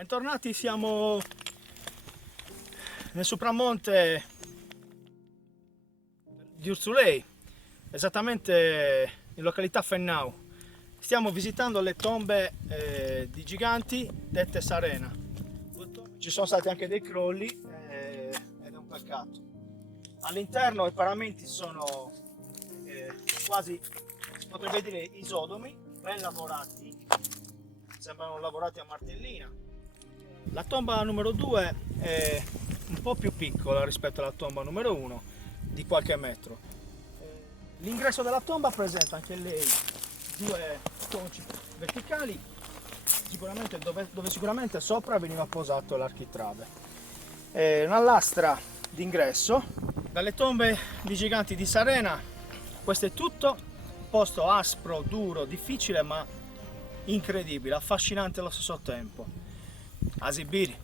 Bentornati, siamo nel sopramonte di Urzulei, esattamente in località Fennau. Stiamo visitando le tombe di giganti dette Sarena. Ci sono stati anche dei crolli ed è un peccato. All'interno i paramenti sono quasi, si potrebbe dire, isodomi, ben lavorati, sembrano lavorati a martellina. La tomba numero 2 è un po' più piccola rispetto alla tomba numero 1, di qualche metro. L'ingresso della tomba presenta anche lei due conci verticali, dove sicuramente sopra veniva posato l'architrave. Una lastra d'ingresso. Dalle tombe di giganti di Sarena, questo è tutto. Posto aspro, duro, difficile, ma incredibile, affascinante allo stesso tempo. A esibire.